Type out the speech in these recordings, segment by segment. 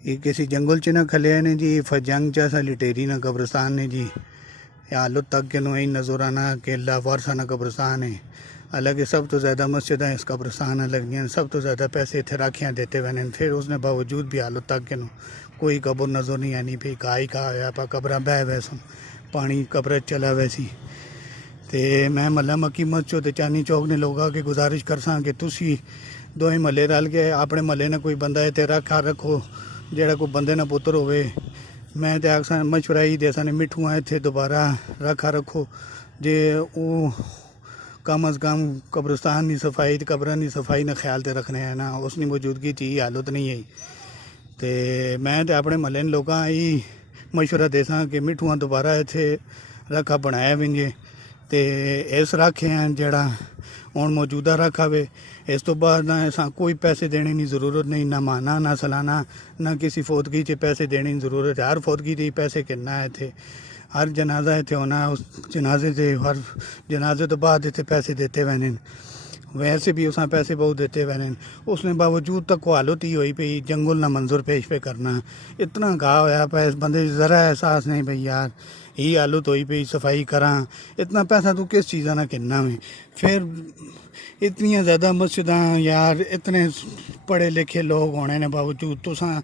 ये किसी जंगल च ना खले ने जी फजंग चा लिटेरी ना कब्रस्तान ने जी आलू तक के नो नजोराना के लावारसाना कब्रस्तान है। हालांकि सब तो ज़्यादा मस्जिद है इस कब्रस्तान लग गई, सब तो ज़्यादा पैसे इतने राखियाँ देते हुए फिर उसने बावजूद भी आलू तक के नो कोई कब्र नजर नहीं आनी भी घाई घा होया पा कब्र बह वैसों पानी कब्र चला वैसी। तो मैं मल्ला मक्की मस्जिद ते चांदनी चौक ने लोगों की गुजारिश कर सा कि तुसी दोवें मह्ल्ले रल के अपने मह्ल्ले ने कोई बंदा इतने रखा रखो जेड़ा कोई बंदे ना पुत्र होवे। मैं तो आखसा मशवरा ही दे सा मिठूआ इतने दोबारा रखा रखो जे वो कम अज़ कम कब्रस्तान की सफाई कब्र की सफाई ने ख्याल तो रखने है ना, उसकी मौजूदगी च हालत नहीं है। तो मैं तो अपने मह्ल्ले लोगों ही मशवरा दे सा कि मिठूआ दोबारा इतने रखा बनाया भी जे तो इस रखे हैं जड़ा हूँ मौजूदा रखा वे। इस तो बाद ना ऐसा कोई पैसे देने की ज़रूरत नहीं, ना माना ना सलाना ना किसी फौतगी च पैसे देने की ज़रूरत है। हर फौतगी के पैसे कितना है इतने, हर जनाजा इतने होना उस जनाजे से हर जनाजे तो बाद इतने पैसे देते हुए वैसे भी उसने पैसे बहुत देते हुए उसने बावजूद तक को हालत ही हुई पी जंगल ना मंजूर पेश पे करना इतना घा होया पा इस बंदे ज़रा एहसास नहीं भाई यार ही हालत हुई पी सफाई करा इतना पैसा तू किस चीज़ा ना किन्ना में। फिर इतनी ज़्यादा मस्जिद यार इतने पढ़े लिखे लोग होने ने बावजूद तुसा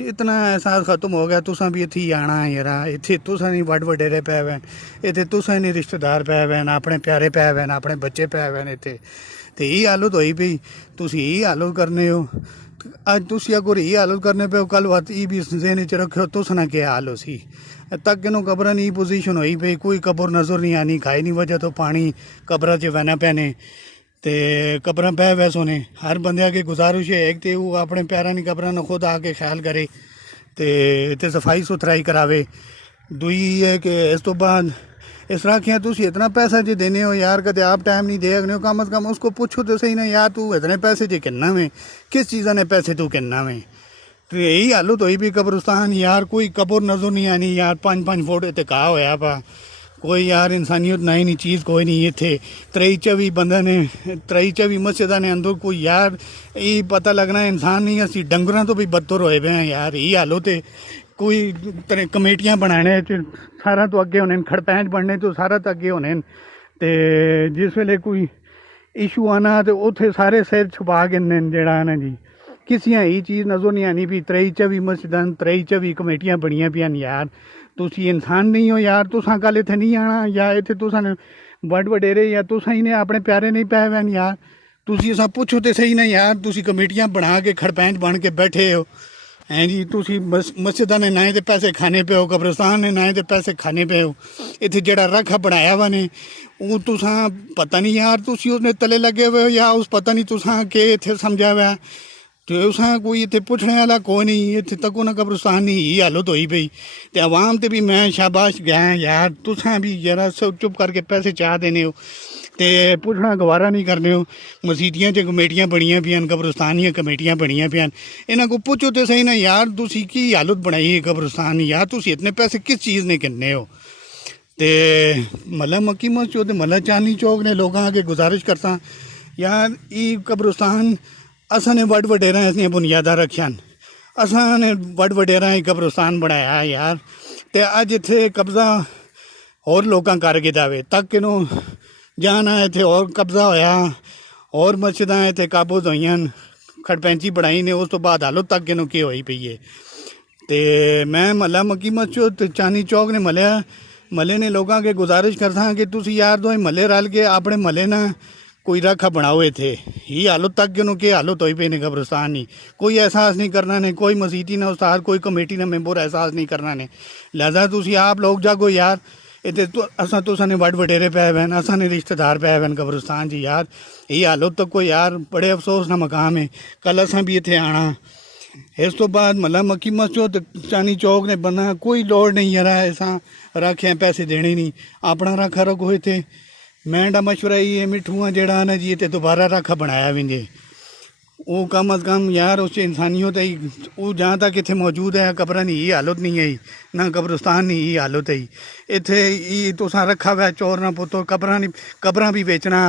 इतना एहसास ख़त्म हो गया तुसा भी इत्थे ही आना यार इत्थे तुसा नहीं वड वडेरे पै वैन इत्थे तुसा नहीं रिश्तेदार पै वैन अपने प्यारे पै वैन अपने बच्चे पै वैन इत्थे तो यही हालत हुई पी तुसी यही हालत करने हो। अज तुसी अगर यही हालत करने पे हो कल बात ये भी ज़हन च रखो तुस ना क्या हाल हो सी तक किनों कब्र नहीं पोजीशन हुई पई कोई कब्र नज़र नहीं आनी खाई नहीं वजह तो पानी कब्र च वहना पैने ते कब्र पै वैस होने। हर बंदे की गुजारिश है एक तो वो अपने प्यारा की कब्र न खुद आके ख्याल करे तो इतने सफाई सुथराई करावे। दुई है कि इस तो बाद इस राखियाँ तुम इतना पैसा जो देने हो यार कदे आप टाइम नहीं दे सकते हो कम अज़ कम उसको पूछो तो सही ना यार तू इतने पैसे जो किन्ना में किस चीज़ा ने पैसे तू किन्ना में। तो यही हालत हुई भी कब्रस्तान यार कोई कब्र नज़र नहीं आनी यार 5-5 फुट इतने कहा होया पा कोई यार इंसानियत नहीं चीज़ कोई नहीं इतने 23-24 बंदा ने 23-24 मस्जिदा ने अंदर कोई यार ये पता लगना इंसान नहीं असी डंगरों तो भी बदतर होए पे हैं यार यही हालत है। कोई कमेटियां बनाने सारा तो अगे होने खड़पैंच बनने तो सारा तो अगे होने तो जिस वेले कोई इशू आना तो उत्थे सारे सिर छुपा के जड़ा ना जी किसी यही चीज़ नज़र नहीं आनी भी 23-24 मस्जिदां 23-24 कमेटियां बनिया पियां यार तुसी इंसान नहीं हो यार तुसा कल इत्थे नहीं आना या इत्थे तुसा ने वड वडेरे या तुसा ही ने अपने प्यारे नहीं पै वैन यार तुसी असा पूछो तो सही ना यार तुसी कमेटियां बना के खड़पैंच बन के बैठे हो हैं जी तुसी मस्जिदा ने ना तो पैसे खाने पे हो कब्रस्तान ने ना तो पैसे खाने पे हो इत्थे जेड़ा रखा बनाया वा ने वो तुसा पता नहीं यार तुसी उसने तले लगे हुए हो या उस पता नहीं तुसा के इत्थे समझा हुआ तो उस कोई इतने पूछने वाला कोई नहीं इतने तको ना कब्रस्तान नहीं ही हालत हुई पई तो आवाम ते भी मैं शाबाश गया यार तुसा भी जरा सब चुप करके पैसे चाह देने हो तो पूछना गवारा नहीं करने हो। मसीतियां च कमेटियां बनिया पियां कब्रस्तान दियां कमेटियां बनिया पियां इन्हां को पूछो तो सही ना यार तुसी की हालत बनाई है कब्रस्तान यार तुसी इतने पैसे किस चीज़ ने किन्ने हो। तो मल्ला मक्की मस्जिद मल्ला चांदनी चौक ने लोगों आगे गुजारिश करता यार ये कब्रस्तान असा ने वड वडेरा ऐसी बुनियादा रखियान असा ने वड वडेरा ही कब्रस्तान बनाया यार तो अज इत्थे कब्जा होर लोगों कर गिदा वे तक किनों जाना इत्थे और कब्जा होया और मस्जिदां इत्थे काबूज होईयां खड़पैंची बनाई ने उस तो बाद हालत तक किनों की होई पई है। तो मैं मल्ला मक्की मस्जिद चांदनी चौक ने मल्ले ने लोगों के गुजारिश करता कि तुसी यार दो मल्ले रल के अपने मल्ले ना कोई रखा बनाओ थे ही हालत तक किनों के हालत हुई पे ने कब्रस्तान नहीं कोई एहसास नहीं करना ने कोई मसीती ना उस्ताद कोई कमेटी ना मैंबर एहसास नहीं करना ने। लिहाजा तुसी आप लोग जागो यार इतने तो असा तुसा ने वड वडेरे पै वैन असा ने रिश्तेदार पै वैन कब्रस्तान जी यार यही हालत तक कोई यार बड़े अफसोस ना मकाम है कल असा भी इतने आना। इस तो बाद मल्ला मक्की मस्जिद चांदनी चौक ने बनना कोई लोड़ नहीं यार ऐसा रखे पैसे देने नहीं अपना रखा रखो इतने। मैं मशवरा ये मिठूआ जड़ा ना जी तो दोबारा रखा बनाया भी जे वो कम अज़ कम यार उस इंसानियत ही वो जहाँ तक इतने मौजूद है कब्र नहीं ही हालत नहीं आई ना कब्रस्तान नहीं ही हालत आई इतने तुसा रखा हुआ चोर ना पुतो कब्र भी बेचना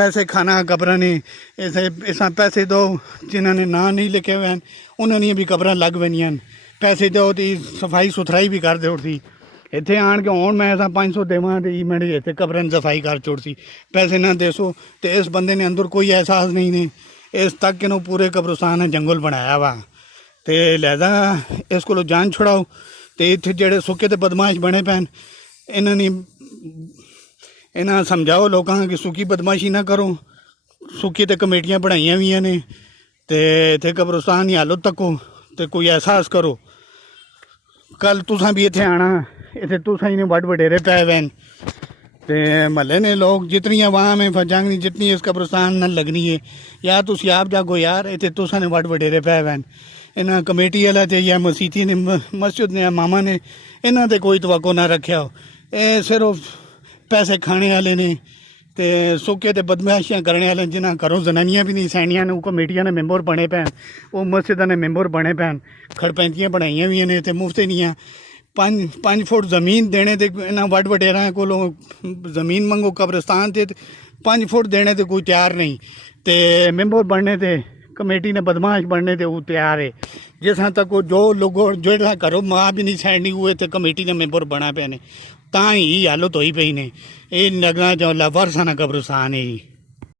ਪੈਸੇ ਖਾਣਾ ਕਬਰਾਂ ਨੇ ਇਸਾਂ ਪੈਸੇ ਦਿਓ ਜਿਨ੍ਹਾਂ ਨੇ ਨਾਂ ਨਹੀਂ ਲਿਖੇ ਹੋਏ ਹਨ ਉਹਨਾਂ ਦੀਆਂ ਵੀ ਕਬਰਾਂ ਲੱਗ ਪੈਣੀਆਂ ਪੈਸੇ ਦਿਓ ਤੇ ਸਫਾਈ ਸੁਥਰਾਈ ਵੀ ਕਰ ਦਿਓ ਸੀ ਇੱਥੇ ਆਣ ਕੇ ਹੁਣ ਮੈਂ ਤਾਂ 500 ਦੇਵਾਂ ਤੇ ਮੈਂ ਇੱਥੇ ਕਬਰਾਂ ਦੀ ਸਫਾਈ ਕਰ ਛੋੜ ਸੀ ਪੈਸੇ ਨਾ ਦੇਸੋ ਤੇ ਇਸ ਬੰਦੇ ਨੇ ਅੰਦਰ ਕੋਈ ਅਹਿਸਾਸ ਨਹੀਂ ਨੇ ਇਸ ਤੱਕ ਇਹਨੂੰ ਪੂਰੇ ਕਬਰਸਤਾਨ ਜੰਗਲ ਬਣਾਇਆ ਵਾ ਤੇ ਲਿਹਾਜ਼ਾ ਇਸ ਕੋਲੋਂ ਜਾਨ ਛੁਡਾਓ ਤੇ ਇੱਥੇ ਜਿਹੜੇ ਸੁੱਕੇ ਤੇ ਬਦਮਾਸ਼ ਬਣੇ ਪੈਣ ਇਹਨਾਂ ਸਮਝਾਓ ਲੋਕਾਂ ਕਿ ਸੁੱਕੀ ਬਦਮਾਸ਼ੀ ਨਾ ਕਰੋ ਸੁੱਕੀ ਤੇ ਕਮੇਟੀਆਂ ਬਣਾਈਆਂ ਵੀਆਂ ਨੇ ਤੇ ਇੱਥੇ ਕਬਰਸਤਾਨ ਦੀ ਹਾਲਤ ਤੱਕੋ ਤੇ ਕੋਈ ਅਹਿਸਾਸ ਕਰੋ ਕੱਲ ਤੁਸੀਂ ਵੀ ਇੱਥੇ ਆਣਾ ਇੱਥੇ ਤੁਸੀਂ ही ने ਵੱਡ ਵਡੇਰੇ ਪੈ ਵੈਨ ਤੇ ਮਹੱਲੇ ਨੇ ਲੋਕ ਜਿਤਨੀ ਆਵਾਮ ਹੈ ਫਜੰਗ ਦੀ ਜਿਤਨੀ ਇਸ ਕਬਰਸਤਾਨ ਨਾਲ ਲੱਗਣੀ ਹੈ ਜਾਂ ਤੁਸੀਂ ਆਪ ਜਾਗੋ ਯਾਰ ਇੱਥੇ ਤੁਸੀਂ ਨੇ ਵੱਡ ਵਡੇਰੇ ਪੈ ਵੈਨ ਇਹਨਾਂ ਕਮੇਟੀ ਵਾਲਾ ਤੇ ਜਾਂ ਮਸੀਤੀ ਨੇ ਮਸਜਿਦ ਨੇ ਮਾਮਾ ਨੇ ਇਹਨਾਂ ਤੇ ਕੋਈ ਤਵੱਕੋ ਨਾ ਰੱਖਿਆ ਇਹ ਸਿਰਫ ਪੈਸੇ ਖਾਣੇ ਵਾਲੇ ਨੇ ਤੇ ਸੁੱਕੇ ਤੇ ਬਦਮਾਸ਼ੀਆਂ ਕਰਨ ਵਾਲੇ ਜਿਨ੍ਹਾਂ ਘਰੋਂ ਜ਼ਨਾਨੀਆਂ ਵੀ ਨਹੀਂ ਸੈਣੀਆਂ ਨੇ ਉਹ ਕਮੇਟੀਆਂ ਦੇ ਮੈਂਬਰ ਬਣੇ ਪੈਣ ਉਹ ਮਸਜਿਦਾਂ ਦੇ ਮੈਂਬਰ ਬਣੇ ਪੈਣ ਖੜਪੈਂਤੀਆਂ ਬਣਾਈਆਂ ਵੀ ਨੇ ਤੇ ਮੁਫਤ ਨਹੀਂ ਆ 5 ਫੁੱਟ ਜ਼ਮੀਨ ਦੇਣੇ ਤੇ ਇਹਨਾਂ ਵੱਡ ਵਡੇਰਾਂ ਕੋਲੋਂ ਜ਼ਮੀਨ ਮੰਗੋ ਕਬਰਸਤਾਨ ਤੇ 5 ਫੁੱਟ ਦੇਣੇ ਤੇ ਕੋਈ ਤਿਆਰ ਨਹੀਂ ਤੇ ਮੈਂਬਰ ਬਣਨੇ ਤੇ ਕਮੇਟੀ ਨੇ ਬਦਮਾਸ਼ ਬਣਨੇ ਤੇ ਉਹ ਤਿਆਰ ਹੈ ਜਿਸਾਂ ਤੱਕ ਉਹ ਜੋ ਲੋਗੋ ਜਿਹੜਾ ਘਰੋਂ ਮਾਂ ਵੀ ਨਹੀਂ ਸੈਣੀ ਉਹ ਤੇ ਕਮੇਟੀ ਦੇ ਮੈਂਬਰ ਬਣਾ ਪਏ ਨੇ ਤਾਂ ਹੀ ਹਾਲਤ ਹੋਈ ਪਈ ਨੇ ਇਹ ਲੱਗਣਾ ਜੋ ਵਾਰਸਾਨਾ ਕਬਰਸਤਾਨ ਹੈ।